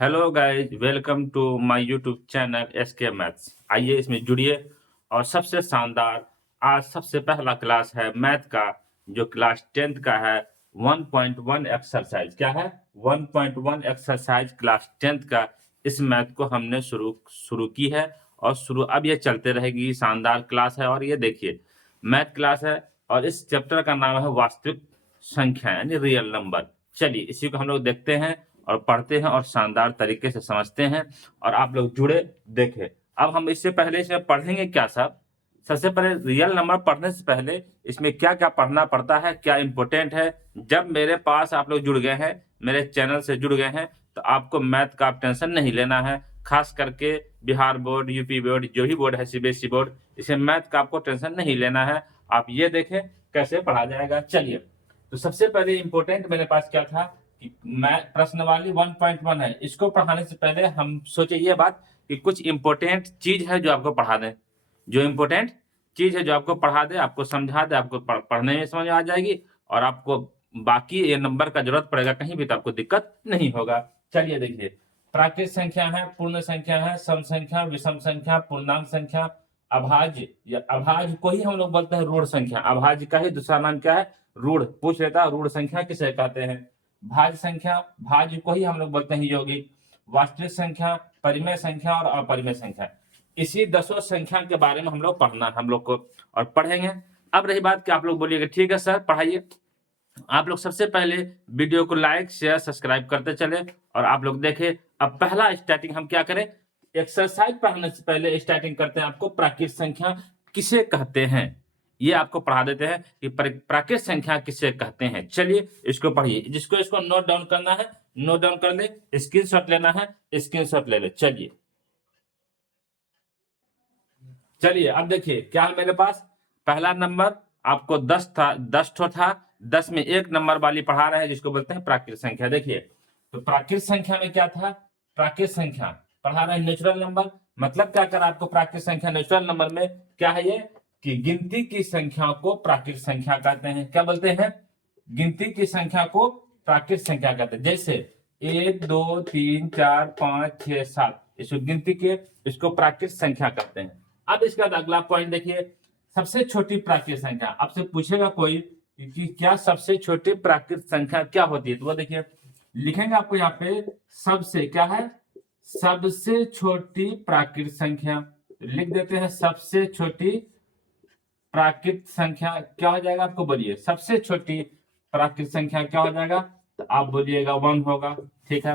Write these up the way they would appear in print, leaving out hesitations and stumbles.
Hello guys, welcome to my YouTube channel SK maths. आइए इसमें जुड़िए और सबसे शानदार आज सबसे पहला क्लास है मैथ का, जो क्लास 10th का है। 1.1 एक्सरसाइज क्या है? 1.1 एक्सरसाइज क्लास 10th का। इस मैथ को हमने शुरू शुरू की है और शुरू अब ये चलते रहेगी। शानदार क्लास है और ये देखिए मैथ क्लास है और इस चैप्टर का नाम है वास्तविक संख्या यानी रियल नंबर। चलिए इसी को हम लोग देखते हैं और पढ़ते हैं और शानदार तरीके से समझते हैं और आप लोग जुड़े देखें। अब हम इससे पहले इसमें पढ़ेंगे क्या सब। सबसे पहले रियल नंबर पढ़ने से पहले इसमें क्या क्या पढ़ना पड़ता है, क्या इंपॉर्टेंट है। जब मेरे पास आप लोग जुड़ गए हैं, मेरे चैनल से जुड़ गए हैं, तो आपको मैथ का आप टेंशन नहीं लेना है। खास करके बिहार बोर्ड, यूपी बोर्ड, जो भी बोर्ड है, सीबीएसई बोर्ड, इसे मैथ का आपको टेंशन नहीं लेना है। आप ये देखें कैसे पढ़ा जाएगा। चलिए, तो सबसे पहले इंपॉर्टेंट मेरे पास क्या था कि मैं प्रश्नवाली 1.1 है। इसको पढ़ाने से पहले हम सोचे ये बात कि कुछ इंपॉर्टेंट चीज है जो आपको पढ़ा दें, जो इंपॉर्टेंट चीज है जो आपको पढ़ा दे, आपको समझा दे, आपको पढ़ने में समझ आ जाएगी और आपको बाकी ये नंबर का जरूरत पड़ेगा कहीं भी तो आपको दिक्कत नहीं होगा। चलिए देखिए, प्राकृत संख्या है, पूर्ण संख्या है, सम संख्या, विषम संख्या, पूर्णांक संख्या, अभाज्य या अभाज्य को ही हम लोग बोलते हैं रूढ़ संख्या। अभाज्य का ही दूसरा नाम क्या है? रूढ़। पूछ लेता है रूढ़ संख्या किसे कहते हैं। भाज्य संख्या, भाज्य को ही हम लोग बोलते हैं यौगिक। वास्तविक संख्या, परिमेय संख्या और अपरिमेय संख्या। इसी 10 संख्या के बारे में हम लोग पढ़ना है हम लोग को और पढ़ेंगे। अब रही बात कि आप लोग बोलिएगा ठीक है सर पढ़ाइए। आप लोग सबसे पहले वीडियो को लाइक शेयर सब्सक्राइब करते चले और आप लोग देखें। अब पहला स्टार्टिंग हम क्या करें, एक्सरसाइज पढ़ने से पहले स्टार्टिंग करते हैं आपको प्राकृत संख्या किसे कहते हैं, ये आपको पढ़ा देते हैं कि प्राकृत संख्या किसे कहते हैं। चलिए इसको पढ़िए, जिसको इसको नोट डाउन करना है नोट डाउन कर ले, स्क्रीनशॉट लेना है स्क्रीनशॉट ले ले। चलिए चलिए अब देखिए क्या है मेरे पास। पहला नंबर आपको 10 था, 10 ठो था। 10 में एक नंबर वाली पढ़ा रहे हैं जिसको बोलते हैं प्राकृत संख्या। देखिए तो प्राकृत संख्या में क्या था, प्राकृत संख्या पढ़ा रहे हैं नेचुरल नंबर। मतलब क्या करा आपको प्राकृत संख्या नेचुरल नंबर में क्या है ये कि गिनती की संख्या को प्राकृत संख्या कहते हैं। क्या बोलते हैं? गिनती की संख्या को प्राकृत संख्या कहते हैं। जैसे 1 2 3 4 5 6 7, इसको गिनती के, इसको प्राकृत संख्या कहते हैं। अब इसके बाद अगला पॉइंट देखिए, सबसे छोटी प्राकृत संख्या। आपसे पूछेगा कोई कि क्या सबसे छोटी प्राकृत संख्या क्या होती है, तो वो देखिए लिखेंगे आपको यहाँ पे सबसे क्या है, सबसे छोटी प्राकृत संख्या लिख देते हैं। सबसे छोटी प्राकृत संख्या क्या हो जाएगा, आपको बोलिए सबसे छोटी प्राकृत संख्या क्या हो जाएगा, तो आप बोलिएगा 1 होगा। ठीक है।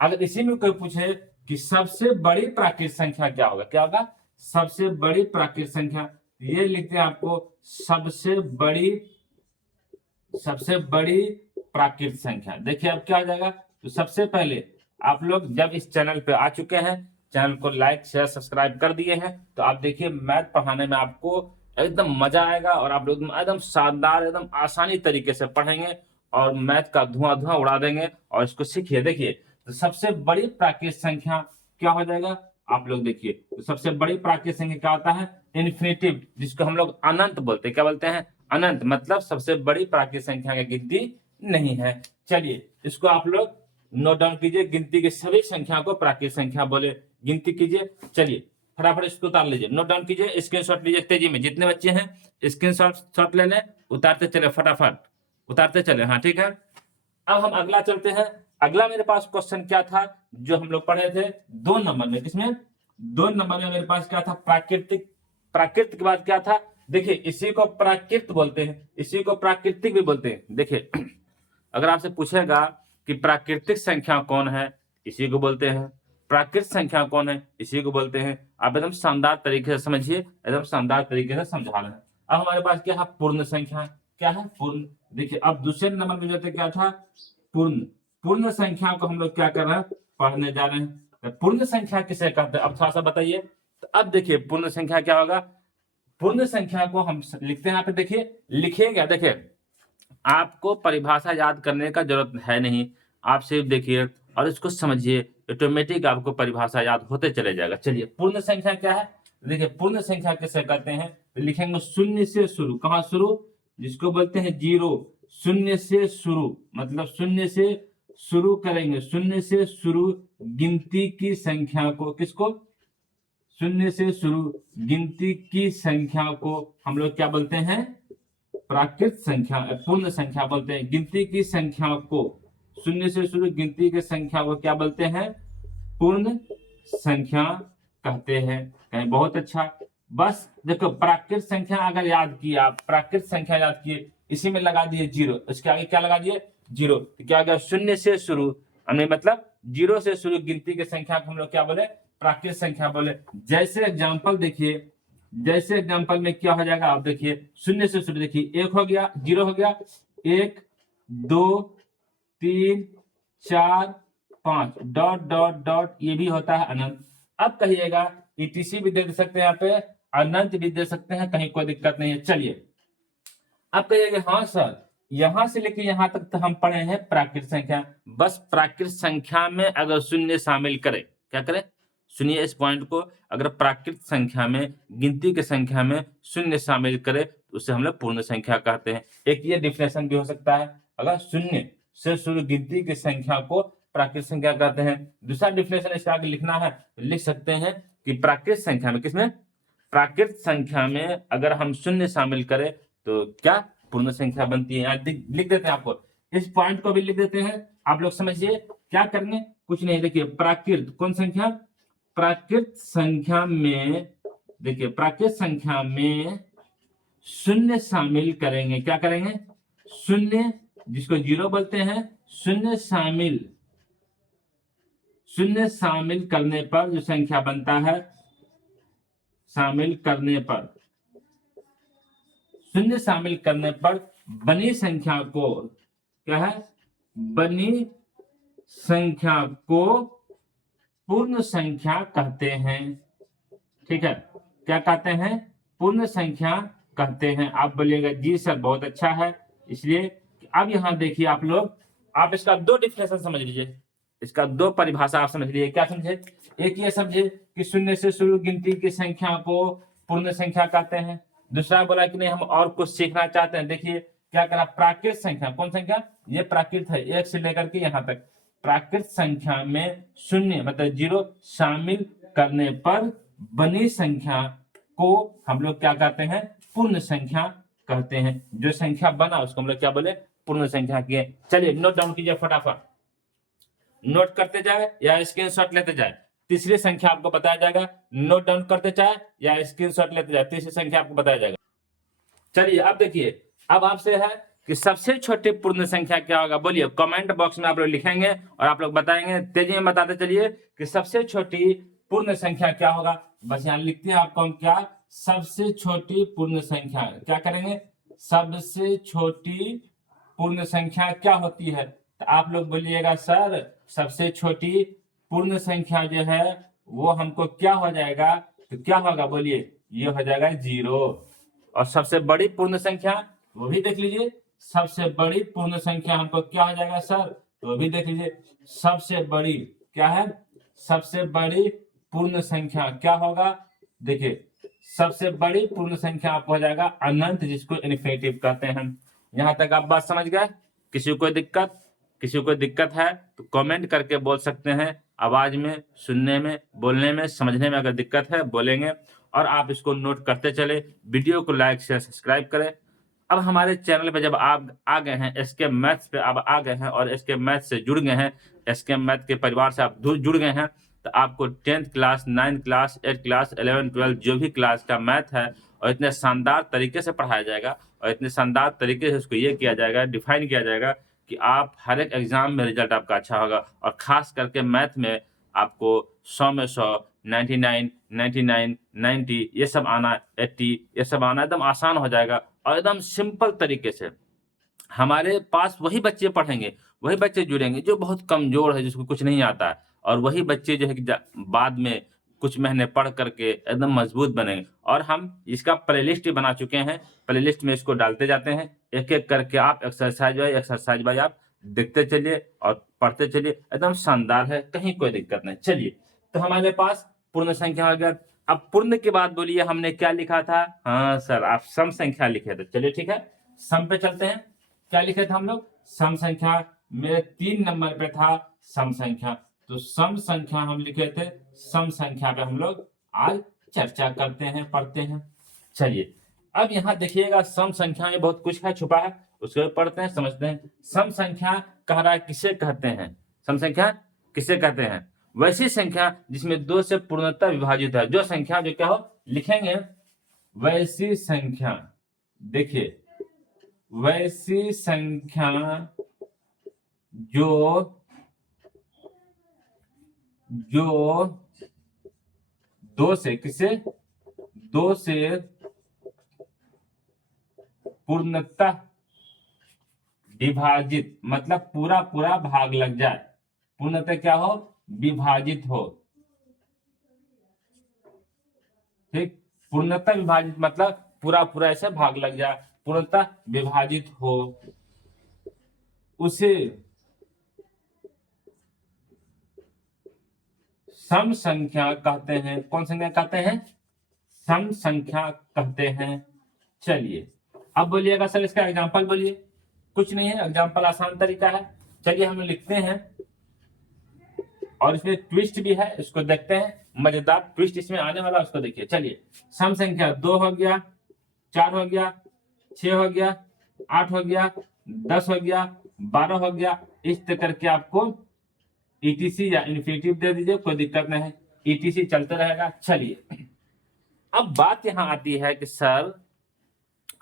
अगर इसी में कोई पूछे कि सबसे बड़ी प्राकृत संख्या क्या होगा, क्या होगा सबसे बड़ी प्राकृत संख्या, ये लिखते हैं आपको सबसे बड़ी प्राकृत संख्या। देखिए अब क्या हो जाएगा, तो सबसे पहले आप लोग जब इस चैनल पे आ चुके हैं, चैनल को लाइक शेयर सब्सक्राइब कर दिए हैं, तो आप देखिए मैथ पढ़ाने में आपको एकदम मजा आएगा और आप लोग एकदम शानदार एकदम आसानी तरीके से पढ़ेंगे और मैथ का धुआं धुआं उड़ा देंगे और इसको सीखिए। देखिए तो सबसे बड़ी प्राकृत संख्या क्या हो जाएगा, आप लोग देखिए तो सबसे बड़ी प्राकृत संख्या क्या होता है, इन्फिनिटिव, जिसको हम लोग अनंत बोलते हैं। क्या बोलते हैं? अनंत। मतलब सबसे बड़ी प्राकृत संख्या की गिनती नहीं है। चलिए इसको आप लोग नोट डाउन कीजिए, गिनती की सभी संख्या को प्राकृत संख्या बोले गिनती कीजिए। चलिए फटाफट इसको उतार लीजिए, नोट डाउन कीजिए, स्क्रीनशॉट लीजिए तेजी में। जितने बच्चे हैं स्क्रीनशॉट ले लें, उतारते चले, फटाफट उतारते चले। हाँ ठीक है। अब हम अगला चलते हैं। अगला मेरे पास क्वेश्चन क्या था जो हम लोग पढ़े थे 2 नंबर में। किसमें? 2 नंबर में मेरे पास क्या था, प्राकृतिक। प्राकृत के बाद क्या था, देखिए इसी को प्राकृत बोलते हैं, इसी को प्राकृतिक भी बोलते हैं। देखिए अगर आपसे पूछेगा कि प्राकृतिक संख्या कौन है, इसी को बोलते हैं। प्राकृत संख्या कौन है, इसी को बोलते हैं। आप एकदम शानदार तरीके से समझिए, एकदम शानदार तरीके से समझा रहे हैं। अब हमारे पास क्या है, पूर्ण संख्या। क्या है? पूर्ण। देखिए अब दूसरे नंबर में जो थे क्या था, पूर्ण। पूर्ण संख्या को हम लोग क्या कर रहे हैं, पढ़ने जा रहे हैं। तो पूर्ण संख्या किसे कहते हैं, अब थोड़ा सा बताइए। तो अब देखिए पूर्ण संख्या क्या होगा, पूर्ण संख्या को हम लिखते हैं यहाँ पे। देखिए लिखेंगे, देखिए आपको परिभाषा याद करने का जरूरत है नहीं, आप सिर्फ देखिए और इसको समझिए, ऑटोमेटिक आपको परिभाषा याद होते चले जाएगा। चलिए पूर्ण संख्या क्या है, देखिए पूर्ण संख्या किसे कहते हैं, तो लिखेंगे शून्य से शुरू। कहाँ शुरू, जिसको बोलते हैं जीरो। शून्य से शुरू, मतलब शून्य से शुरू करेंगे, शून्य से शुरू गिनती की संख्या को, किसको? शून्य से शुरू गिनती की संख्या को हम लोग क्या बोलते हैं? प्राकृत संख्या, पूर्ण संख्या बोलते हैं। गिनती की संख्या को, शून्य से शुरू गिनती की संख्या को क्या बोलते हैं? पूर्ण संख्या कहते हैं। कहें बहुत अच्छा। बस देखो, प्राकृत संख्या अगर याद किया, प्राकृत संख्या याद किए, इसी में लगा दिए जीरो, इसके आगे क्या लगा दिए? जीरो। तो क्या गया? शून्य से शुरू, हमने मतलब जीरो से शुरू गिनती की संख्या को हम लोग क्या बोले? प्राकृत संख्या बोले। जैसे एग्जाम्पल देखिए, जैसे एग्जाम्पल में क्या हो जाएगा आप देखिए, शून्य से शुरू देखिए, एक हो गया, जीरो हो गया, एक, दो, तीन, चार, पांच, डॉट डॉट डॉट, ये भी होता है अनंत। अब कहिएगा ईटीसी भी दे सकते हैं, यहाँ पे अनंत भी दे सकते हैं, कहीं कोई दिक्कत नहीं है। चलिए अब कहिएगा हाँ सर, यहां से लेके यहां तक तो हम पढ़े हैं प्राकृत संख्या। बस प्राकृत संख्या में अगर शून्य शामिल करें, क्या करें? सुनिए इस पॉइंट को, अगर प्राकृत संख्या में, गिनती की संख्या में शून्य शामिल करें तो उसे हम लोग पूर्ण संख्या कहते हैं। एक ये डिफिनेशन भी हो सकता है, अगर शून्य से शुरू गिनती की संख्या को प्राकृत संख्या कहते हैं। दूसरा डिफिनेशन इसका आगे लिखना है, लिख सकते हैं कि प्राकृत संख्या में, किसमें? प्राकृत संख्या में अगर हम शून्य शामिल करें तो क्या? पूर्ण संख्या बनती है। लिख देते हैं, आपको इस पॉइंट को भी लिख देते हैं, आप लोग समझिए क्या करेंगे। कुछ नहीं, देखिए प्राकृत कौन संख्या? प्राकृत संख्या में, देखिए प्राकृत संख्या में शून्य शामिल करेंगे। क्या करेंगे? शून्य, जिसको जीरो बोलते हैं, शून्य शामिल करने पर जो संख्या बनता है, शामिल करने पर, शून्य शामिल करने पर बनी संख्या को क्या है? बनी संख्या को पूर्ण संख्या कहते हैं। ठीक है, क्या कहते हैं? पूर्ण संख्या कहते हैं। आप बोलिएगा जी सर बहुत अच्छा है। इसलिए अब यहां देखिए आप लोग, आप इसका दो डिफिनेशन समझ लीजिए, इसका दो परिभाषा आप समझ लीजिए। क्या समझे? एक ये समझे कि शून्य से शुरू गिनती की संख्या को पूर्ण संख्या कहते हैं। दूसरा बोला कि नहीं हम और कुछ सीखना चाहते हैं। देखिए क्या करा, प्राकृत संख्या, कौन संख्या? ये प्राकृत है, एक से लेकर के यहाँ तक। प्राकृत संख्या में शून्य मतलब जीरो शामिल करने पर बनी संख्या को हम लोग क्या कहते हैं? पूर्ण संख्या कहते हैं। जो संख्या बना उसको हम लोग क्या बोले? पूर्ण संख्या किए। चलिए नोट डाउन कीजिए फटाफट, नोट करते जाए या स्क्रीनशॉट लेते जाए। तीसरी संख्या आपको बताया जाएगा, नोट डाउन करते जाए या स्क्रीनशॉट लेते जाए, तीसरी संख्या आपको बताया जाएगा। चलिए अब देखिए, अब आपसे है कि सबसे छोटी पूर्ण संख्या क्या होगा? बोलिए, कमेंट बॉक्स में आप लोग लिखेंगे और आप लोग बताएंगे। तेजी में बताते चलिए कि सबसे छोटी पूर्ण संख्या क्या होगा। बस यहाँ लिखते हैं आपको हम क्या, सबसे छोटी पूर्ण संख्या। क्या करेंगे? सबसे छोटी पूर्ण संख्या क्या होती है? तो आप लोग बोलिएगा सर सबसे छोटी पूर्ण संख्या जो है वो हमको क्या हो जाएगा? तो क्या होगा बोलिए? ये हो जाएगा जीरो। और सबसे बड़ी पूर्ण संख्या वो भी देख लीजिए, सबसे बड़ी पूर्ण संख्या हमको क्या हो जाएगा सर? तो भी देख लीजिए, सबसे बड़ी क्या है? सबसे बड़ी पूर्ण संख्या क्या होगा? देखिए सबसे बड़ी पूर्ण संख्या आपको हो जाएगा अनंत, जिसको इन्फिनिटिव कहते हैं। यहां तक आप बात समझ गए? किसी को दिक्कत, किसी को दिक्कत है तो कमेंट करके बोल सकते हैं। आवाज में, सुनने में, बोलने में, समझने में अगर दिक्कत है बोलेंगे। और आप इसको नोट करते चले, वीडियो को लाइक शेयर सब्सक्राइब करें। अब हमारे चैनल पे जब आप आ गए हैं, एसके मैथ्स पे आप आ गए हैं और एसके मैथ्स से जुड़ गए हैं, एसके मैथ के परिवार से आप जुड़ गए हैं, तो आपको 10th class, 9th class, 8th class, 11th 12th जो भी क्लास का मैथ है और इतने शानदार तरीके से पढ़ाया जाएगा और इतने शानदार तरीके से उसको ये किया जाएगा, डिफाइन किया जाएगा कि आप हर एक एग्जाम में रिजल्ट आपका अच्छा होगा। और खास करके मैथ में आपको 100 में 100, 99, 99, 90 ये सब आना, 80 ये सब आना एकदम आसान हो जाएगा। और एकदम सिंपल तरीके से हमारे पास वही बच्चे पढ़ेंगे, वही बच्चे जुड़ेंगे जो बहुत कमजोर है, जिसको कुछ नहीं आता है। और वही बच्चे जो है कि बाद में कुछ महीने पढ़ करके एकदम मजबूत बनेंगे। और हम इसका प्लेलिस्ट ही बना चुके हैं, प्लेलिस्ट में इसको डालते जाते हैं, एक एक करके आप एक्सरसाइज वाइज आप देखते चलिए और पढ़ते चलिए, एकदम शानदार है, कहीं कोई दिक्कत नहीं। चलिए तो हमारे पास पूर्ण संख्या हो गया। अब पूर्ण के बाद बोलिए हमने क्या लिखा था? हाँ सर आप सम संख्या लिखे थे। चलिए ठीक है, सम पे चलते हैं। क्या लिखे थे हम लोग? सम संख्या। मेरे 3 नंबर पे था सम संख्या। तो सम संख्या हम लिखे थे, सम संख्या पे हम लोग आज चर्चा करते हैं, पढ़ते हैं। चलिए अब यहाँ देखिएगा, सम संख्या में बहुत कुछ है छुपा है, उसको पढ़ते हैं, समझते हैं। सम संख्या कह रहा है किसे कहते हैं, सम संख्या किसे कहते हैं? वैसी संख्या जिसमें 2 से पूर्णतः विभाजित है। जो संख्या जो क्या हो, लिखेंगे वैसी संख्या, देखिए वैसी संख्या जो जो 2 से किसे, 2 से पूर्णतः विभाजित, मतलब पूरा पूरा भाग लग जाए। पूर्णतः क्या हो, विभाजित हो। ठीक, पूर्णतः विभाजित मतलब पूरा पूरा ऐसे भाग लग जाए, पूर्णतः विभाजित हो, उसे सम संख्या कहते हैं। कौन संख्या कहते हैं? सम संख्या कहते हैं। चलिए अब बोलिएगा सर इसका एग्जांपल बोलिए। कुछ नहीं है, एग्जांपल आसान तरीका है। चलिए हम लिखते हैं, और इसमें ट्विस्ट भी है, इसको देखते हैं। मजेदार ट्विस्ट इसमें आने वाला, उसको देखिए। चलिए सम संख्या 2 हो गया, 4 हो गया, 6 हो गया, 8 हो गया, 10 हो गया, 12 हो गया, इस तरह करके आपको ईटीसी या इन्फिनिटिव दे दीजिए, कोई दिक्कत नहीं है, ईटीसी चलते रहेगा। चलिए अब बात यहां आती है कि सर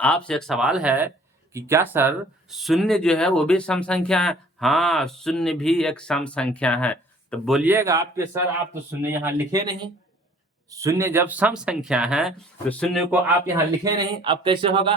आपसे एक सवाल है कि क्या सर शून्य जो है वो भी सम संख्या है? हाँ, शून्य भी एक सम संख्या है। तो बोलिएगा आपके सर आप तो शून्य यहाँ लिखे नहीं। शून्य जब सम संख्या है तो शून्य को आप यहाँ लिखे नहीं, अब कैसे होगा,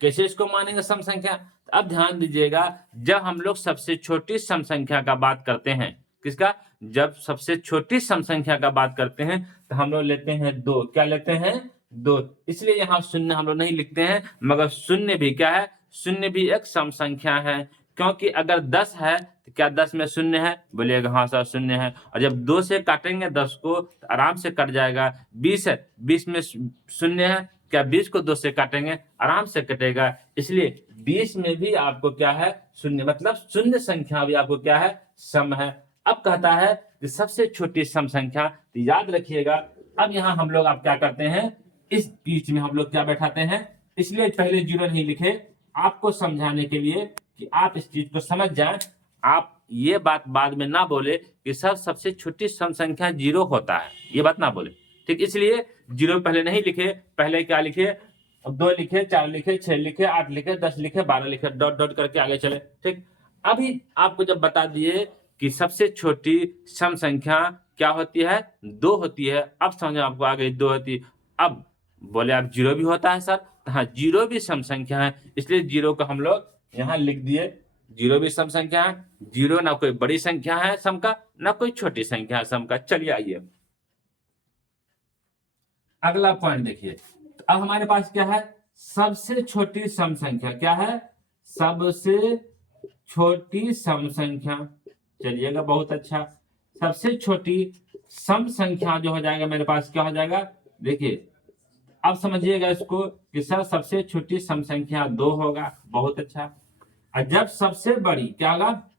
कैसे इसको मानेंगे सम संख्या? तो अब ध्यान दीजिएगा, जब हम लोग सबसे छोटी सम संख्या का बात करते हैं, किसका, जब सबसे छोटी सम संख्या का बात करते हैं तो हम लोग लेते हैं 2। क्या लेते हैं? 2। इसलिए यहाँ शून्य हम लोग नहीं लिखते हैं, मगर शून्य भी क्या है, शून्य भी एक सम संख्या है। क्योंकि अगर 10 है तो क्या 10 में शून्य है? बोलिएगा हाँ सर शून्य है। और जब 2 से काटेंगे 10 को तो आराम से कट जाएगा। 20 है, 20 में शून्य है, क्या 20 को 2 से काटेंगे आराम से कटेगा। इसलिए 20 में भी आपको क्या है, शून्य, मतलब शून्य संख्या भी आपको क्या है, सम है। अब कहता है कि सबसे छोटी सम संख्या, तो याद रखिएगा अब यहाँ हम लोग आप क्या करते हैं, इस बीच में हम लोग क्या बैठाते हैं, इसलिए पहले 0 नहीं लिखे, आपको समझाने के लिए कि आप इस चीज को समझ जाएं। आप ये बात बाद में ना बोले कि सर सबसे छोटी सम संख्या 0 होता है, ये बात ना बोले। ठीक, इसलिए 0 पहले नहीं लिखे, पहले क्या लिखे, 2 लिखे, 4 लिखे, 6 लिखे, 8 लिखे, 10 लिखे, 12 लिखे, डॉट डॉट करके आगे चले। ठीक, अभी आपको जब बता दिए कि सबसे छोटी सम संख्या क्या होती है, 2 होती है, अब समझ में आपको आ गई 2 होती है। अब बोले आप 0 भी होता है सर, हाँ 0 भी सम संख्या है, इसलिए 0 को हम लोग यहाँ लिख दिए। 0 भी सम संख्या है, 0 ना कोई बड़ी संख्या है सम का, ना कोई छोटी संख्या है सम का। चलिए आइए अगला पॉइंट देखिए। तो अब हमारे पास क्या है, सबसे छोटी सम संख्या क्या है, सबसे छोटी सम संख्या। चलिएगा बहुत अच्छा, सबसे छोटी सम संख्या जो हो जाएगा मेरे पास क्या हो जाएगा, देखिए अब समझिएगा इसको कि सर सबसे छोटी सम संख्या 2 होगा। बहुत अच्छा, और जब सबसे बड़ी क्या होगा,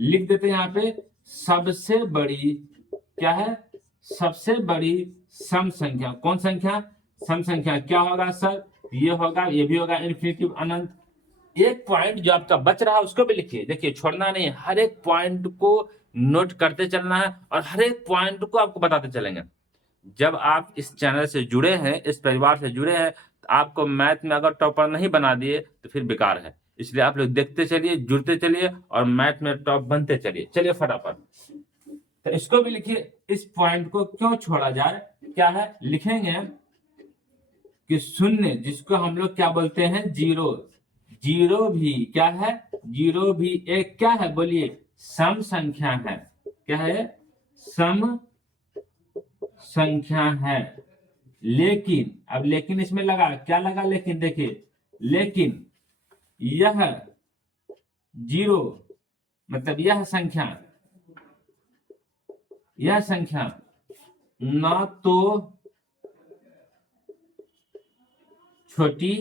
लिख देते हैं यहाँ पे, सबसे बड़ी क्या है, सबसे बड़ी सम संख्या। कौन संख्या, सम संख्या क्या होगा सर, ये होगा, ये भी होगा इन्फिनिटिव अनंत। एक पॉइंट जो आपका बच रहा है उसको भी लिखिए, देखिए छोड़ना नहीं, हर एक पॉइंट को नोट करते चलना है और हर एक पॉइंट को आपको बताते चलेंगे। जब आप इस चैनल से जुड़े हैं, इस परिवार से जुड़े हैं, तो आपको मैथ में अगर टॉपर नहीं बना दिए तो फिर बेकार है। इसलिए आप लोग देखते चलिए, जुड़ते चलिए और मैथ में टॉप बनते चलिए। चलिए फटाफट, तो इसको भी लिखिए, इस पॉइंट को क्यों छोड़ा जाए, क्या है लिखेंगे कि शून्य जिसको हम लोग क्या बोलते हैं, 0, 0 भी क्या है, 0 भी एक क्या है, बोलिए सम संख्या है। क्या है, सम संख्या है। लेकिन अब लेकिन इसमें लगा, क्या लगा लेकिन, देखिए लेकिन यह 0 मतलब यह संख्या ना तो छोटी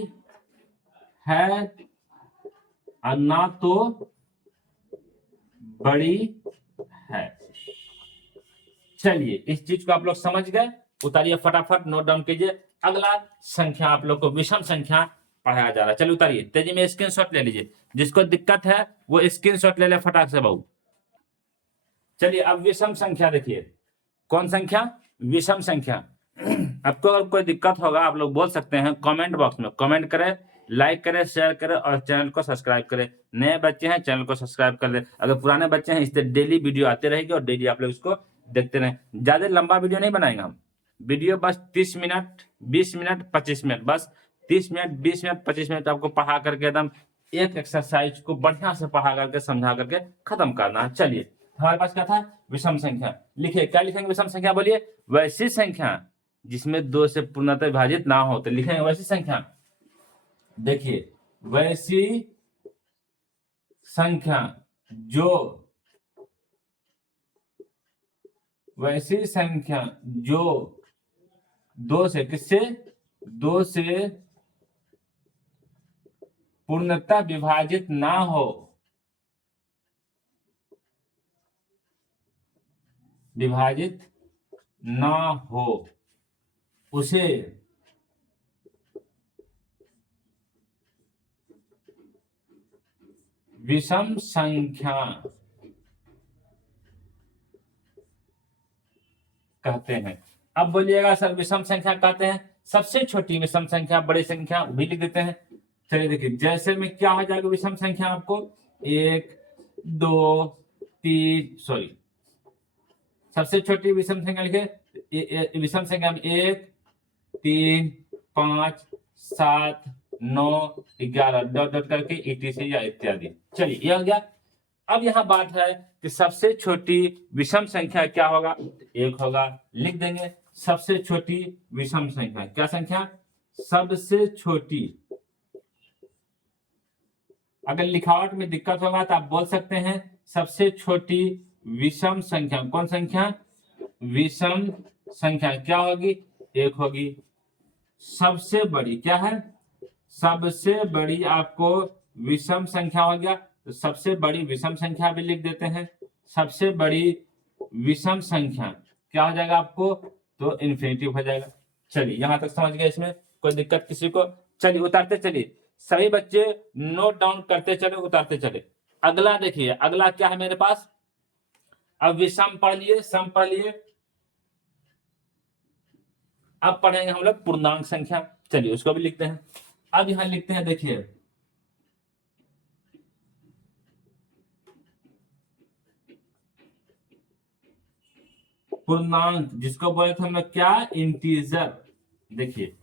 है और ना तो बड़ी है। चलिए इस चीज को आप लोग समझ गए, उतारिए फटाफट, नोट डाउन कीजिए। अगला संख्या आप लोग को विषम संख्या पढ़ाया जा रहा है। चलिए उतारिए, तेजी में स्क्रीनशॉट ले लीजिए, जिसको दिक्कत है वो स्क्रीनशॉट ले ले फटाक से बाबू। चलिए अब विषम संख्या देखिए, कौन संख्या? विषम संख्या। आपको अगर कोई दिक्कत होगा आप लोग बोल सकते हैं कमेंट बॉक्स में, कमेंट करें, लाइक करें, शेयर करें और चैनल को सब्सक्राइब करें। नए बच्चे हैं चैनल को सब्सक्राइब कर ले, अगर पुराने बच्चे हैं इससे डेली वीडियो आते रहेगी और डेली आप लोग इसको देखते रहें। ज्यादा लंबा वीडियो नहीं बनाएंगे हम, वीडियो बस 30 मिनट 20 मिनट 25 मिनट, बस 30 मिनट 20 मिनट 25 मिनट आपको पढ़ा करके एकदम एक एक्सरसाइज को बढ़िया से पढ़ा करके समझा करके खत्म करना है। चलिए हमारे पास क्या था? विषम संख्या। लिखिए, क्या लिखेंगे विषम संख्या? बोलिए। वैसी संख्या जिसमें 2 से पूर्णतः विभाजित ना हो, तो लिखेंगे वैसी संख्या। देखिए वैसी संख्या जो, वैसी संख्या जो 2 से, किससे? 2 से पूर्णतः विभाजित ना हो, विभाजित ना हो, उसे विषम संख्या कहते हैं। अब बोलिएगा सर विषम संख्या कहते हैं सबसे छोटी विषम संख्या, बड़ी संख्या भी लिख देते हैं। चलिए देखिए, जैसे में क्या हो जाएगा विषम संख्या आपको? 1 2 3, सॉरी, सबसे छोटी विषम संख्या लिखे, विषम संख्या में 1 3 5 7 9 11 डॉट डॉट करके etc या इत्यादि। चलिए ये हो गया। अब यहाँ बात है कि सबसे छोटी विषम संख्या क्या होगा? 1 होगा, लिख देंगे। सबसे छोटी विषम संख्या क्या संख्या? सबसे छोटी। अगर लिखावट में दिक्कत होगा तो आप बोल सकते हैं सबसे छोटी विषम संख्या। कौन संख्या? विषम संख्या क्या होगी? 1 होगी। सबसे बड़ी क्या है? सबसे बड़ी आपको विषम संख्या हो गया, तो सबसे बड़ी विषम संख्या भी लिख देते हैं। सबसे बड़ी विषम संख्या क्या हो जाएगा आपको? तो इन्फिनिटिव हो जाएगा। चलिए यहां तक समझ गए, इसमें कोई दिक्कत किसी को? चलिए उतारते चलिए, सभी बच्चे नोट डाउन करते चले, उतारते चले। अगला देखिए, अगला क्या है मेरे पास? अब विषम पढ़ लिए, सम पढ़ लिए, अब पढ़ेंगे हम लोग पूर्णांक संख्या। चलिए उसको भी लिखते हैं। अब यहां लिखते हैं, देखिए पूर्णांक, जिसको बोले थे हम लोग क्या? इंटीजर। देखिए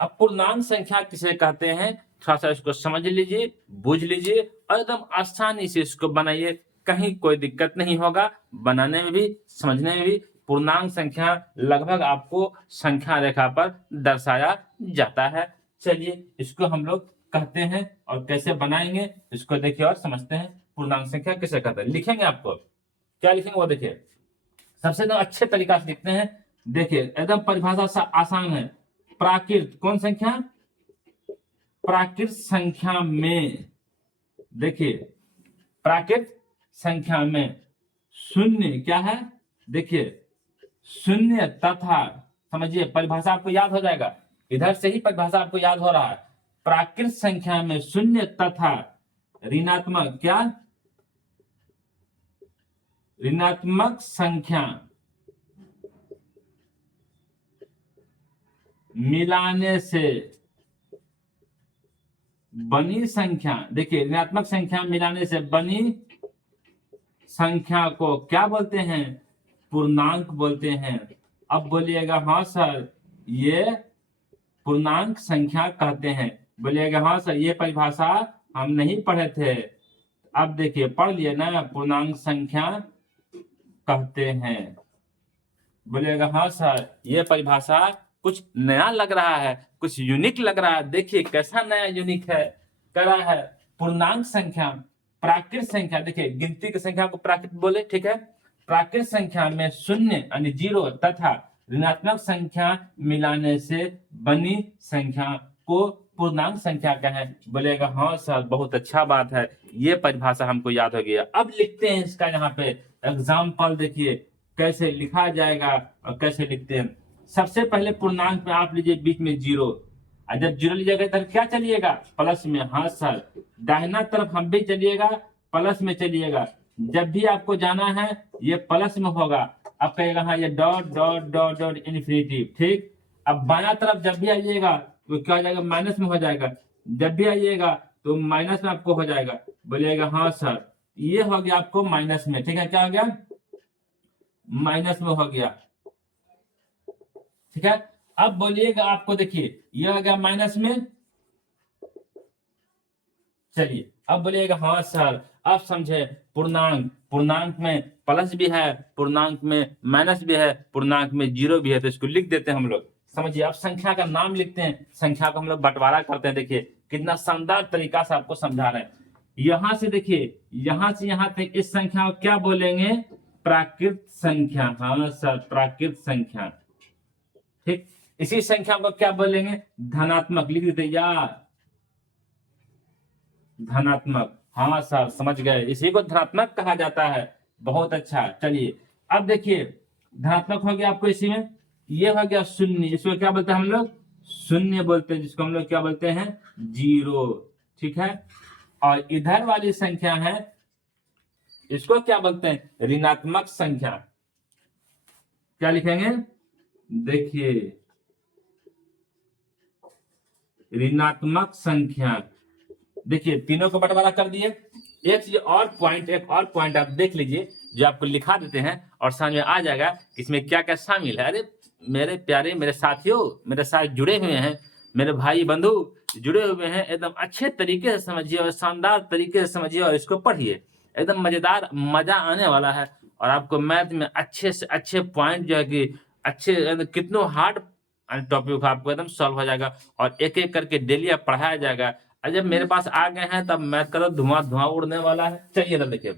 अब पूर्णांक संख्या किसे कहते हैं, थोड़ा सा इसको समझ लीजिए, बुझ लीजिए और एकदम आसानी से इसको बनाइए, कहीं कोई दिक्कत नहीं होगा बनाने में भी समझने में भी। पूर्णांक संख्या लगभग आपको संख्या रेखा पर दर्शाया जाता है। चलिए इसको हम लोग कहते हैं और कैसे बनाएंगे इसको देखिए और समझते हैं। पूर्णांक संख्या किसे कहते हैं? लिखेंगे, आपको क्या लिखेंगे वो देखिए। सबसे एकदम अच्छे तरीका से लिखते हैं, देखिए एकदम परिभाषा सा आसान है। प्राकृत, कौन संख्या? प्राकृत संख्या में, देखिए प्राकृत संख्या में शून्य क्या है? देखिए शून्य तथा, समझिए परिभाषा आपको याद हो जाएगा, इधर से ही परिभाषा आपको याद हो रहा है। प्राकृत संख्या में शून्य तथा ऋणात्मक क्या? ऋणात्मक संख्या मिलाने से बनी संख्या, देखिए ऋणात्मक संख्या मिलाने से बनी संख्या को क्या बोलते हैं? पूर्णांक बोलते हैं। अब बोलिएगा हाँ सर ये पूर्णांक संख्या कहते हैं। बोलिएगा हाँ सर ये परिभाषा हम नहीं पढ़े थे, अब देखिए पढ़ लिए ना, पूर्णांक संख्या कहते हैं। बोलिएगा हाँ सर ये परिभाषा कुछ नया लग रहा है, कुछ यूनिक लग रहा है। देखिए कैसा नया यूनिक है, कह रहा है पूर्णांक संख्या, प्राकृत संख्या। देखिए गिनती की संख्या को प्राकृत बोले, ठीक है। प्राकृत संख्या में शून्य यानी 0 तथा ऋणात्मक संख्या मिलाने से बनी संख्या को पूर्णांक संख्या कहें। बोलेगा हाँ सर बहुत अच्छा बात है, ये परिभाषा हमको याद हो गया। अब लिखते हैं इसका यहाँ पे एग्जाम्पल, देखिए कैसे लिखा जाएगा और कैसे लिखते हैं। सबसे पहले पूर्णांक में आप लीजिए बीच में 0, और जब 0 लीजिएगा इधर क्या चलिएगा, प्लस में। हाँ सर, दाहिना तरफ हम भी चलिएगा, प्लस में चलिएगा। जब भी आपको जाना है ये प्लस में होगा, आप कहेगा हाँ ये dot dot dot dot infinity, ठीक। अब बाया तरफ जब भी आइएगा तो क्या हो जाएगा, माइनस में हो जाएगा। जब भी आइएगा तो माइनस में आपको हो जाएगा, बोलिएगा हाँ सर, ये हो गया आपको माइनस में, ठीक है। क्या हो गया, माइनस में हो गया, ठीक है। अब बोलिएगा आपको, देखिए ये हो गया माइनस में। चलिए अब बोलिएगा हाँ सर, अब समझे। पूर्णांक, पूर्णांक में प्लस भी है, पूर्णांक में माइनस भी है, पूर्णांक में 0 भी है, तो इसको लिख देते हैं हम लोग। समझिए, अब संख्या का नाम लिखते हैं, संख्या को हम लोग बंटवारा करते हैं। देखिए कितना शानदार तरीका से आपको समझा रहे हैं। यहां से देखिए, यहां से यहां तक इस संख्या को क्या बोलेंगे, प्राकृत संख्या। हाँ सर, प्राकृत संख्या, ठीक। इसी संख्या को क्या बोलेंगे, धनात्मक। लिख देते यार, धनात्मक। हाँ सर, समझ गए, इसी को धनात्मक कहा जाता है। बहुत अच्छा। चलिए अब देखिए, धनात्मक हो गया आपको इसी में, ये हो गया शून्य, इसको क्या बोलते हैं हम लोग, शून्य बोलते हैं, जिसको हम लोग क्या बोलते हैं, 0, ठीक है। और इधर वाली संख्या है, इसको क्या बोलते हैं, ऋणात्मक संख्या। क्या लिखेंगे, देखिए ऋणात्मक संख्या। देखिए तीनों को बंटवारा कर दिए। एक चीज और पॉइंट, एक और पॉइंट आप देख लीजिए, जो आपको लिखा देते हैं और समझ में आ जाएगा कि इसमें क्या क्या शामिल है। अरे मेरे प्यारे, मेरे साथियों, मेरे साथ जुड़े हुए हैं, मेरे भाई बंधु जुड़े हुए हैं, एकदम अच्छे तरीके से समझिए और शानदार तरीके से समझिए और इसको पढ़िए, एकदम मजेदार, मजा आने वाला है। और आपको मैथ में अच्छे से अच्छे पॉइंट जो है कि अच्छे, कितनों हार्ड टॉपिक आपको एकदम सॉल्व हो जाएगा और एक एक करके डेली आप पढ़ाया जाएगा। और जब मेरे पास आ गए हैं तब मैथ का तो धुआं धुआं उड़ने वाला है। चलिए ना देखिए,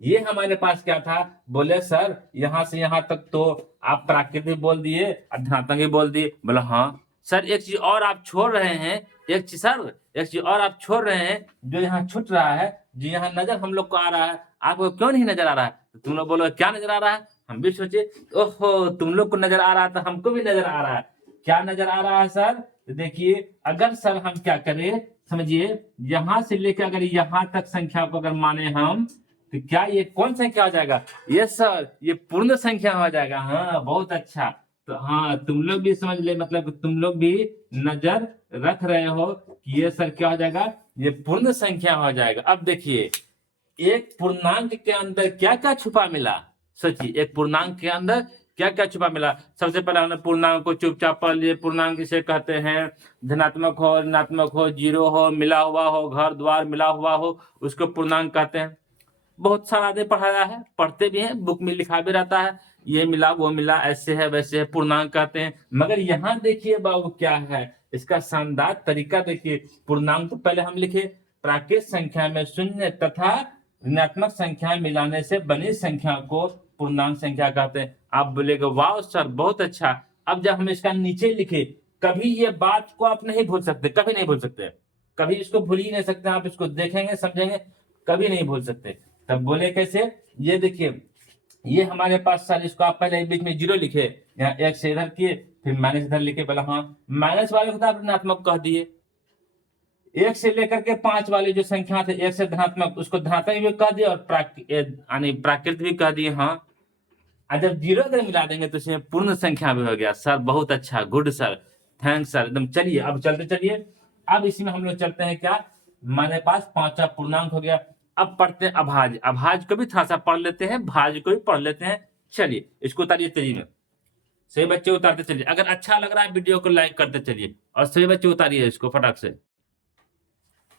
ये हमारे पास क्या था, बोले सर यहाँ से यहाँ तक तो आप प्राकृतिक बोल दिए और धनात्मक भी बोल दिए। बोला हाँ सर, एक चीज और आप छोड़ रहे हैं, एक चीज सर, एक चीज और आप छोड़ रहे हैं, जो यहाँ छूट रहा है, जो यहाँ नजर हम लोग को आ रहा है, आपको क्यों नहीं नजर आ रहा है। तो तुम लोग बोलो क्या नजर आ रहा है, हम भी सोचे ओहो तुम लोग को नजर आ रहा है तो हमको भी नजर आ रहा है। क्या नजर आ रहा है सर, तो देखिए अगर सर हम क्या करें, समझिए, यहां से लेकर अगर यहां तक संख्या को अगर माने हम, तो क्या ये कौन संख्या हो जाएगा, ये सर ये पूर्ण संख्या हो जाएगा। हाँ बहुत अच्छा, तो हाँ तुम लोग भी समझ ले, मतलब तुम लोग भी नजर रख रहे हो कि ये सर क्या हो जाएगा, ये पूर्ण संख्या हो जाएगा। अब देखिए एक पूर्णांक के अंदर क्या क्या छुपा मिला, सोचिए एक पूर्णांक के अंदर क्या क्या छुपा मिला। सबसे पहले हमने पूर्णांक को चुपचाप पढ़ लिए। पूर्णांक इसे कहते हैं, धनात्मक हो, ऋणात्मक हो, 0 हो, मिला हुआ हो, घर द्वार मिला हुआ हो, उसको पूर्णांक कहते हैं। बहुत सारा आदमी पढ़ाया है, पढ़ते भी हैं, बुक में लिखा भी रहता है, ये मिला वो मिला, ऐसे है वैसे है, पूर्णांक कहते हैं। मगर यहाँ देखिए बाबू क्या है, इसका शानदार तरीका देखिए। पूर्णांक तो पहले हम लिखे, प्राकृत संख्या में शून्य तथा ऋणात्मक संख्या मिलाने से बनी संख्या को पूर्णांक संख्या कहते हैं। आप बोलेगे वाह सर बहुत अच्छा। अब जब हम इसका नीचे लिखे, कभी ये बात को आप नहीं भूल सकते, कभी नहीं भूल सकते, कभी इसको भूल ही नहीं सकते। आप इसको देखेंगे समझेंगे, कभी नहीं भूल सकते। तब बोले कैसे, ये देखिए ये हमारे पास सर, इसको आप पहले बीच में 0 लिखे, यहाँ एक से इधर किए, फिर माइनस इधर लिखे। बोला हाँ, माइनस वाले को आप ऋणात्मक कह दिए। एक से लेकर के 5 वाली जो संख्या थे, एक से धनात्मक, उसको धनात्मक भी कह दिए और प्राकृत भी कह दिए। हाँ, और जब 0 अगर मिला देंगे तो इसमें पूर्ण संख्या भी हो गया। सर बहुत अच्छा, गुड सर, थैंक्स सर, एकदम। चलिए अब चलते चलिए, अब इसमें हम लोग चलते हैं क्या, हमारे पास 5वां पूर्णांक हो गया। अब पढ़ते हैं अभाज्य। अभाज्य को भी थोड़ा सा पढ़ लेते हैं, भाज्य को भी पढ़ लेते हैं। चलिए इसको उतारिए तेजी में, सभी बच्चे उतारते चलिए। अगर अच्छा लग रहा है वीडियो को लाइक करते चलिए और सभी बच्चे उतारिए इसको फटाक से।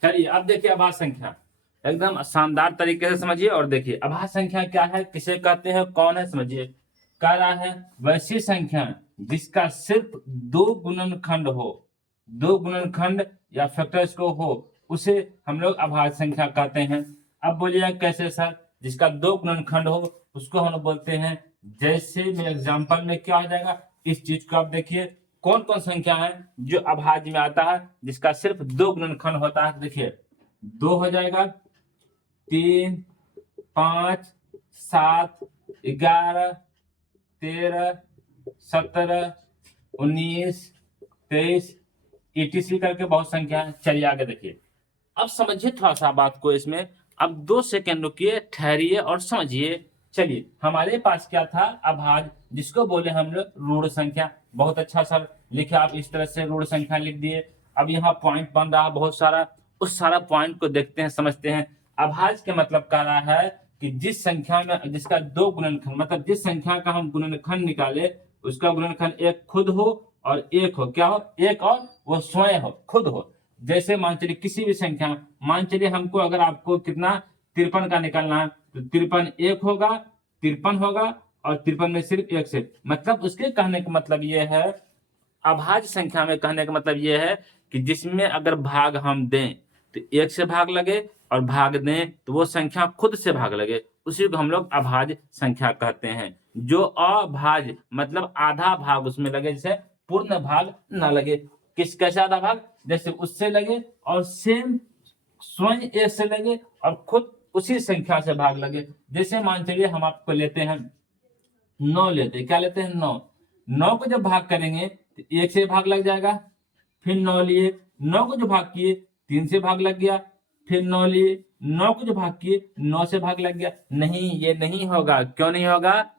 चलिए अब देखिए अभाज्य संख्या, एकदम शानदार तरीके से समझिए और देखिए अभाज्य संख्या क्या है, किसे कहते हैं, कौन है, समझिए। कह रहा है वैसी संख्या जिसका सिर्फ 2 गुणनखंड हो, 2 गुणनखंड या फैक्टर्स को हो, उसे हम लोग अभाज्य संख्या कहते हैं। अब बोलिए कैसे सर, जिसका 2 गुणनखंड हो उसको हम लोग बोलते हैं, जैसे मेरे एग्जाम्पल में क्या हो जाएगा, इस चीज को आप देखिए कौन कौन संख्या है जो अभाज्य में आता है, जिसका सिर्फ 2 गुणनखंड होता है। देखिए 2 हो जाएगा, 3, 5, 7, 11, 13, 17, 19, 23, ETC करके बहुत संख्या है। चलिए आगे देखिए, अब समझिए थोड़ा सा बात को इसमें। अब 2 सेकंड रुकिए, ठहरिए और समझिए। चलिए, हमारे पास क्या था, अभाज्य, जिसको बोले हम लोग ऋण संख्या। बहुत अच्छा सर लिखे आप, इस तरह से ऋण संख्या लिख दिए। अब यहाँ पॉइंट बन रहा बहुत सारा, उस सारा पॉइंट को देखते हैं, समझते हैं। अभाज्य के मतलब कह रहा है कि जिस संख्या में जिसका 2 गुणनखंड, मतलब जिस संख्या का हम गुणनखंड निकाले उसका गुणनखंड एक खुद हो और एक हो। क्या हो? एक, और वो स्वयं हो, खुद हो। जैसे मान चलिए किसी भी संख्या, मान चलिए हमको, अगर आपको कितना 53 का निकालना है, तो 53 एक होगा, 53 होगा, और 53 में सिर्फ एक से, मतलब उसके कहने का मतलब ये है, अभाज्य संख्या में कहने का मतलब ये है कि जिसमें अगर भाग हम दें तो एक से भाग लगे, और भाग दें तो वो संख्या खुद से भाग लगे, उसी को हम लोग अभाज्य संख्या कहते हैं। जो अभाज्य मतलब आधा भाग उसमें लगे, जैसे पूर्ण भाग न लगे। कैसे आधा भाग? जैसे उससे लगे और सेम स्वयं एक से लगे और खुद उसी संख्या से भाग लगे। जैसे मान चलिए हम आपको लेते हैं 9 लेते हैं, क्या लेते हैं? 9। 9 को जब भाग करेंगे तो एक से भाग लग जाएगा, फिर 9 लिए, 9 को जो भाग किए 3 से भाग लग गया, फिर 9 लिए, 9 को जो भाग किए 9 से भाग लग गया। नहीं, ये नहीं होगा। क्यों नहीं होगा?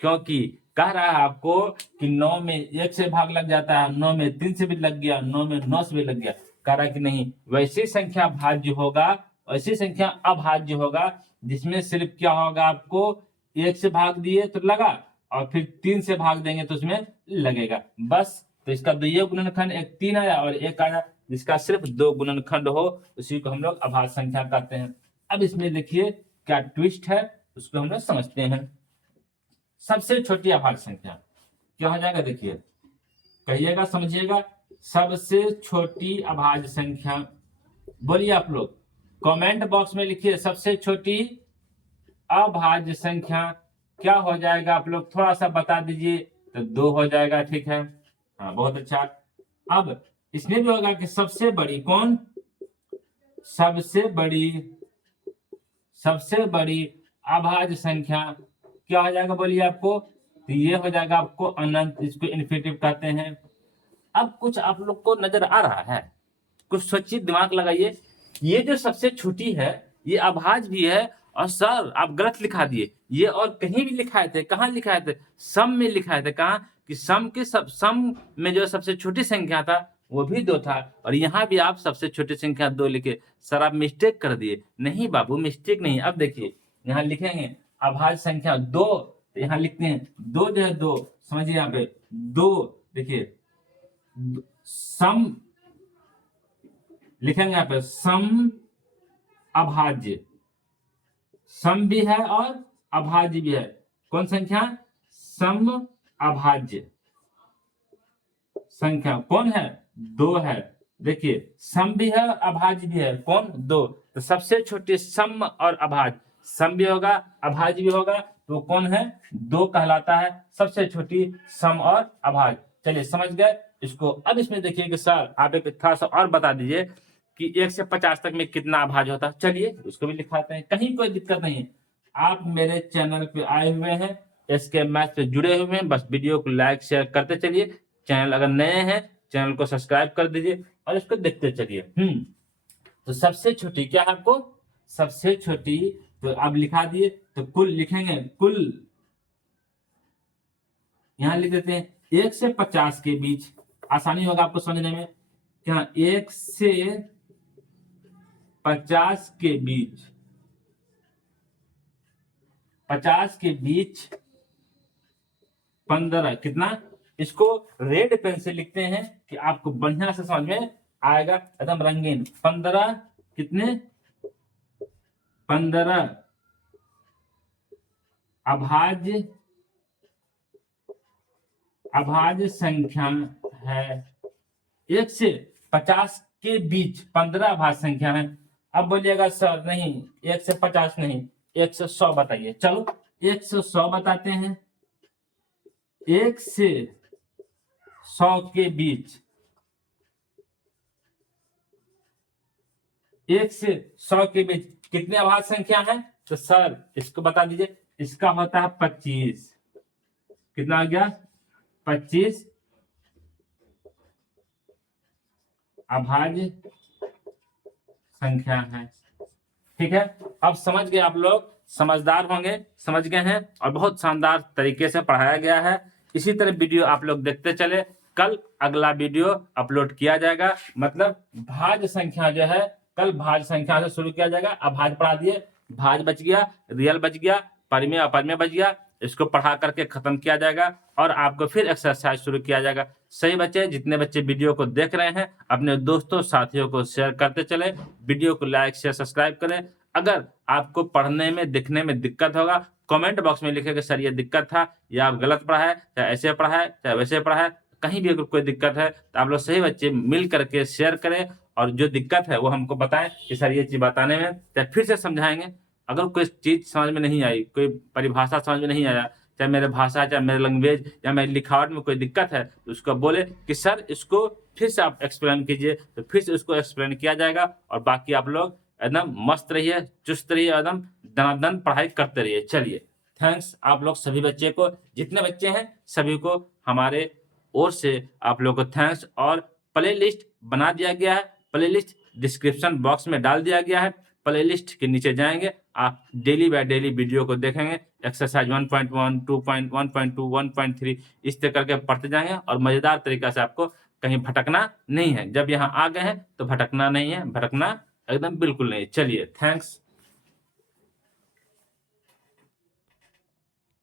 क्योंकि कह रहा है आपको कि 9 में 1 से भाग लग जाता है, 9 में 3 से भी लग गया, 9 में 9 से भी लग गया। कह रहा है कि नहीं, वैसी संख्या भाज्य होगा, वैसी संख्या अभाज्य होगा जिसमें सिर्फ क्या होगा, आपको 1 से भाग दिए तो लगा, और फिर 3 से भाग देंगे तो उसमें लगेगा, बस। तो इसका द्वितीय गुणनखंड एक 3 आया और एक आया, जिसका सिर्फ 2 गुणनखंड हो, उसी को हम लोग अभाज्य संख्या कहते हैं। अब इसमें देखिए क्या ट्विस्ट है, उसको हम लोग समझते हैं। सबसे छोटी अभाज्य संख्या क्या हो जाएगा? देखिए, कहिएगा, समझिएगा। सबसे छोटी अभाज्य संख्या, बोलिए आप लोग, कमेंट बॉक्स में लिखिए, सबसे छोटी अभाज्य संख्या क्या हो जाएगा? आप लोग थोड़ा सा बता दीजिए। तो 2 हो जाएगा, ठीक है। हाँ, बहुत अच्छा। अब इसमें भी होगा कि सबसे बड़ी कौन? सबसे बड़ी अभाज्य संख्या क्या हो जाएगा? बोलिए आपको। तो ये हो जाएगा आपको अनंत, इसको इन्फिनिटिव कहते हैं। अब कुछ आप लोग को नजर आ रहा है, कुछ सोचिए, दिमाग लगाइए। ये जो सबसे छोटी है ये अभाज्य भी है, और सर आप गलत लिखा दिए, ये और कहीं भी लिखाए थे। कहाँ लिखाए थे? सम में लिखाए थे। कहाँ कि सम में जो सबसे छोटी संख्या था वो भी 2 था, और यहाँ भी आप सबसे छोटी संख्या 2 लिखे। सर आप मिस्टेक कर दिए। नहीं बाबू, मिस्टेक नहीं। अब देखिए, यहाँ लिखेंगे अभाज्य संख्या 2, तो यहाँ लिखते हैं 2 जो है 2, समझिए यहाँ पे 2, देखिए सम लिखेंगे यहाँ पे, सम अभाज्य, सम भी है और अभाज्य भी है। कौन संख्या? सम अभाज्य संख्या कौन है? 2 है। देखिए, सम भी है और अभाज्य भी है। कौन? 2। तो सबसे छोटी सम और अभाज्य, सम भी होगा अभाज्य भी होगा, तो कौन है? 2 कहलाता है सबसे छोटी सम और अभाज्य। चलिए समझ गए इसको। अब इसमें देखिए कि सर आप एक थोड़ा सा और बता दीजिए कि 1 से 50 तक में कितना अभाज्य होता है। चलिए उसको भी लिखाते हैं, कहीं कोई दिक्कत नहीं है। आप मेरे चैनल पे आए हुए हैं, एसके मैथ्स से जुड़े हुए हैं, बस वीडियो को लाइक शेयर करते चलिए। चैनल अगर नए हैं, चैनल को सब्सक्राइब कर दीजिए और इसको देखते चलिए। तो सबसे छोटी क्या है आपको? सबसे छोटी, तो आप लिखा दिए, तो कुल लिखेंगे, कुल यहां लिख देते हैं 1 से 50 के बीच, आसानी होगा आपको समझने में। क्या 1 से 50 के बीच, 50 के बीच 15, कितना? इसको रेड पेन से लिखते हैं कि आपको बढ़िया से समझ में आएगा, एकदम रंगीन। 15 कितने? 15 अभाज्य संख्या है। 1 से 50 के बीच 15 अभाज्य संख्या है। अब बोलिएगा सर नहीं 1 से 50 नहीं, 1 से 100 बताइए। चलो 1 से 100 बताते हैं। 1 से 100 के बीच 1 से 100 के बीच कितने अभाज्य संख्या है? तो सर इसको बता दीजिए, इसका होता है 25। कितना आ गया? 25 अभाज्य संख्या है। ठीक है, अब समझ गए आप लोग, समझदार होंगे, समझ गए हैं, और बहुत शानदार तरीके से पढ़ाया गया है। इसी तरह वीडियो आप लोग देखते चले। कल अगला वीडियो अपलोड किया जाएगा, मतलब भाज्य संख्या जो है कल भाज्य संख्या से शुरू किया जाएगा। अभाज्य पढ़ा दिए, भाज्य बच गया, रियल बच गया, परिमेय अपरिमेय बच गया, इसको पढ़ा करके खत्म किया जाएगा और आपको फिर एक्सरसाइज शुरू किया जाएगा। सही बच्चे, जितने बच्चे वीडियो को देख रहे हैं अपने दोस्तों साथियों को शेयर करते चले, वीडियो को लाइक शेयर सब्सक्राइब करें। अगर आपको पढ़ने में दिखने में दिक्कत होगा, कमेंट बॉक्स में लिखेगा सर ये दिक्कत था, या आप गलत पढ़ा है, चाहे ऐसे पढ़ा है चाहे वैसे पढ़ा है, कहीं भी अगर कोई दिक्कत है तो आप लोग सही बच्चे मिल करके शेयर करें और जो दिक्कत है वो हमको बताएं कि सर ये चीज बताने में, चाहे फिर से समझाएंगे। अगर कोई चीज समझ में नहीं आई, कोई परिभाषा समझ में नहीं आया, चाहे मेरे भाषा, चाहे मेरे लैंग्वेज या मेरी लिखावट में कोई दिक्कत है, तो उसको बोले कि सर इसको फिर से आप एक्सप्लेन कीजिए, तो फिर से उसको एक्सप्लेन किया जाएगा। और बाकी आप लोग एकदम मस्त रहिए, चुस्त रहिए, एकदम दनादन पढ़ाई करते रहिए। चलिए, थैंक्स आप लोग सभी बच्चे को, जितने बच्चे हैं सभी को हमारे ओर से आप लोग को थैंक्स। और प्ले लिस्ट बना दिया गया है, प्ले लिस्ट डिस्क्रिप्शन बॉक्स में डाल दिया गया है। प्ले लिस्ट के नीचे जाएंगे, आप डेली बाय डेली वीडियो को देखेंगे, एक्सरसाइज 1.1, 2.1.2, 1.3 इस तरह करके पढ़ते जाएंगे और मजेदार तरीका से आपको कहीं भटकना नहीं है। जब यहाँ आ गए हैं तो भटकना नहीं है, भटकना एकदम बिल्कुल नहीं। चलिए, थैंक्स।